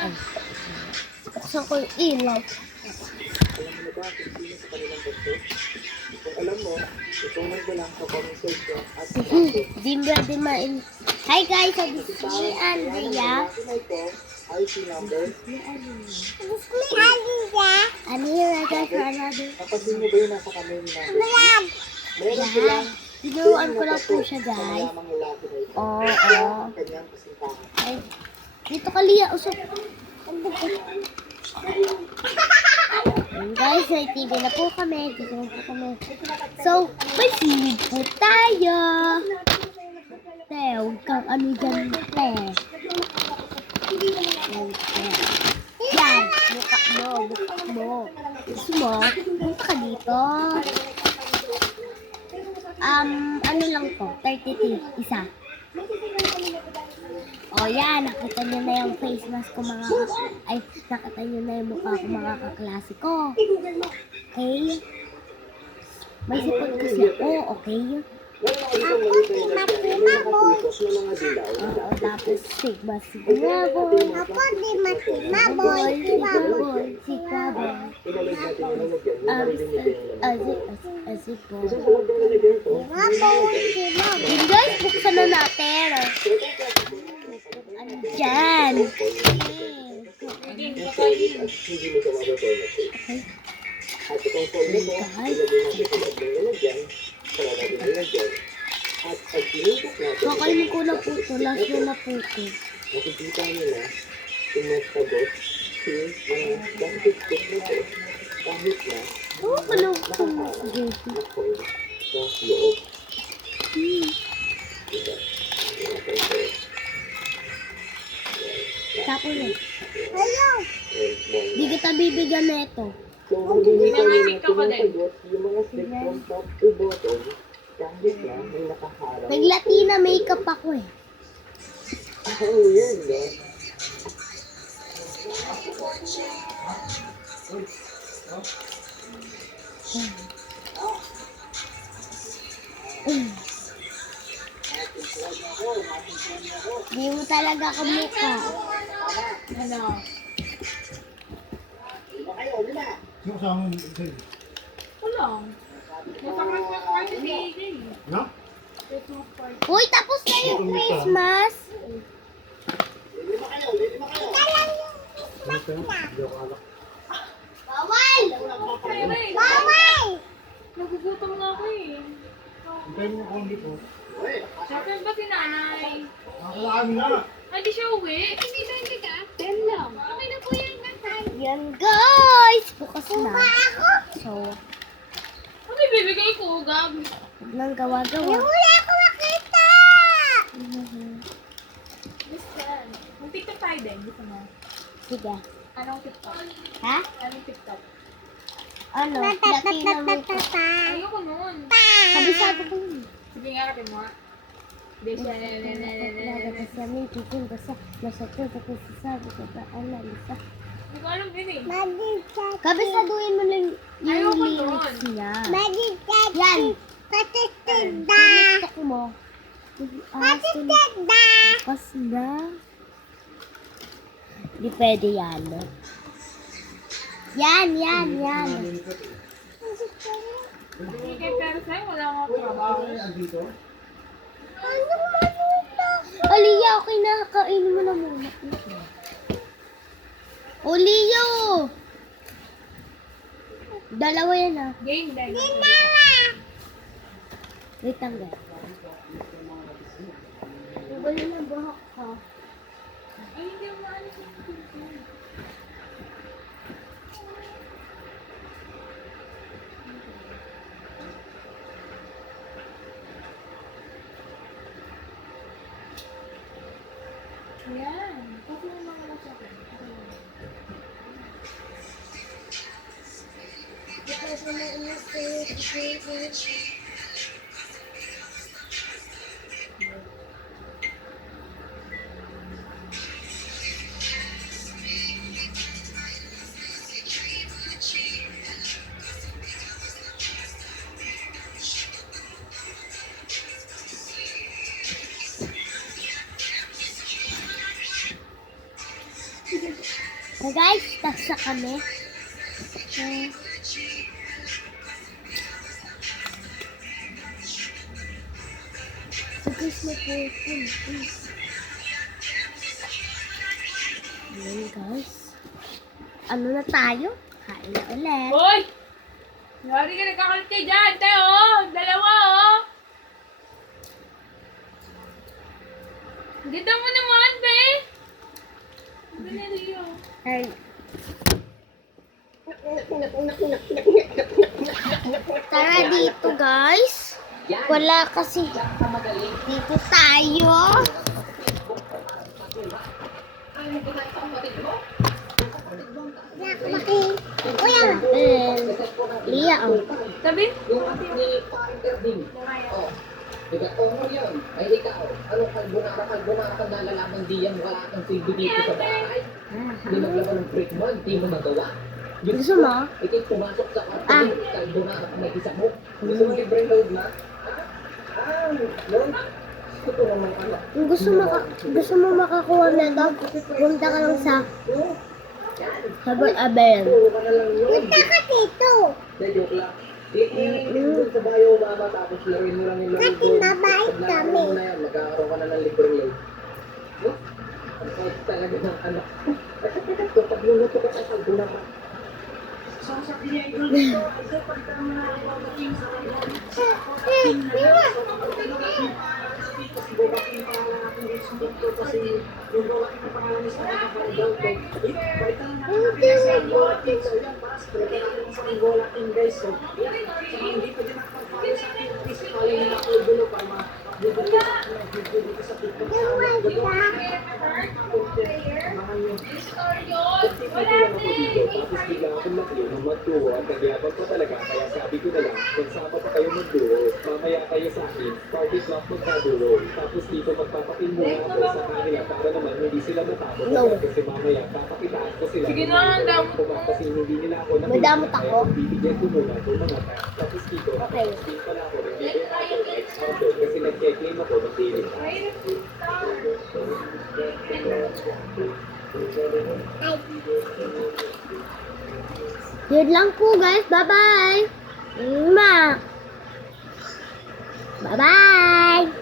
Ay, buksan ko yung ilaw. Alam mo na ba kung sino sa kanilang doktor? Kung alam mo, itungan mo lang sa comment section at Di ba di main... Hi guys, this is me, Andrea. IC number. I'm here again for another... Napansin mo ba yung nasa kamay ni number? Meron silang Tinuruan ko lang po siya, sa guys. malamang lalaki na ito. Oo. Ang kanyang kasintahan. Ay, dito ka, Lia. Usap. Guys, may TV na po kami. Dito na po kami. So, may silid po tayo. Te, huwag kang ano dyan, te. Yan, mukha mo. Gusto mo? Punta ka dito. Ano lang to? 32, isa. O yan, nakita nyo na yung face mask ko mga... Ay, nakita nyo na yung mukha ko mga kaklase ko. Okay? May sipon kasi ako, okay? Oo, tapos sigma boy. Ako di matimaboy, timaboy. Sigma boy. Azip po. Timaboy, timaboy. Yun guys, buksan na natin. Andyan. Hindi mo sa mababaw. At i-control mo, ilagay natin sa loob ng lalagyan, sa lalagyan ng lalagyan. At pag pinutok natin, Kakainin ko na po ito. Last na po ito. makikita nyo na tumatagos yung mga plastic na to kahit na Oo, kalaw ko na. naka-hold sa loob. Diba? Tapos na. Ayaw. Di kita bibigyan na ito. So, hindi na tumatagos yung mga stick from top to bottom kahit na may nakaharap. Nag-Latina makeup ako eh. Oh, yun, no? Di mo talaga kamukha. Ano? Yung kasama mo sa'yo? Wala. Napakang ko kasi si AJ. No? Uy, tapos na yung Christmas. Ito, hindi ako alak. Bawal! Bawal. Nagugutom na ako eh. Hintayin mo konti po. Siyempre ba si nanay? Nakalaan mo na. Ay, di siya uwi. Hindi na, hindi ka. 10 lang. Okay na po yan, nanay. Yan guys! Bukas na. So, Ano ibibigay ko, Gab? huwag nang gawa-gawa. Wala ako makita. Listen. Mag-tiktok tayo din. Gusto mo? Sige. Anong tiktok? Ha? Anong tiktok? Ano? Latina makeup. Ayoko nun. Kabisado ko yun. Sige nga, kapin mo. Hindi siya. Hindi ko alam din eh. Kabisaduhin mo lang yung Ayoko lyrics nun. niya. Magiging Yan. patitida. Tiniktok mo. Patitida. Bukas na. Hindi pwede yan. Yan. Hindi kay pero sa'yo, wala nga trabaho. Andito? Aliyah, okay na. Kainin mo na muna. O, Leo! Dalawa yan ah. Game din. Wait lang guys. Wala na bahak ka. Ay, hindi mo maalis yung tiktok. Ayan. Kasi yung mga nasa akin. So guys, tasa kami. So guys, Ayan guys. Ano na tayo? Kain na ulit. Hoy! Yari ka nagkakalti dyan, te, oh! Dalawa, oh! Ganda mo naman, be! Ganda Rio. Ay. Tara dito guys. Wala kasi. Dito tayo. Kuya, Lia, oh. Sabi? Yung ating ni Paring Erving. Oh. Diba, honor yun. Ay, ikaw. Ano, kalbunara ka na lalaman diyan, wala kang silbi dito sa bahay. Hindi maglaban ng break mo, hindi mo nagawa. Gusto mo? Ikay pumasok sa kwarto, kalbunara ka may isa mo. Gusto mo libre load na? Load? Ito naman ano. Kung gusto mo makakuha na to, punta ka lang sa Sabon Abel. Puro ka na lang load. punta ka dito. Hindi, joke lang. Doon sa bayo, mama, tapos laruin mo lang yung laro Kasi mabait kami. mo na yan, magkakaroon ka na ng libreng load. No? Ang kahit talaga ng anak ko. Kasi ito, pag luluto ka sa kalbunara. Tapos bigla akong nakli ng magduo at nagyabang ko talaga kaya sabi ko na lang magsama pa kayo magduo mamaya kayo sa akin party club magkaduo tapos dito magpapapil muna ako sa kanila para naman hindi sila matakot kasi mamaya papakitaan ko sila Sige na, ang damot mo. kasi hindi nila ako Madamot ako? kaya bibigyan ko muna itong mga tapos dito Okay. hindi pala ako kasi nag-claim ako ng daily Yun lang po guys. Bye-bye. Bye-bye.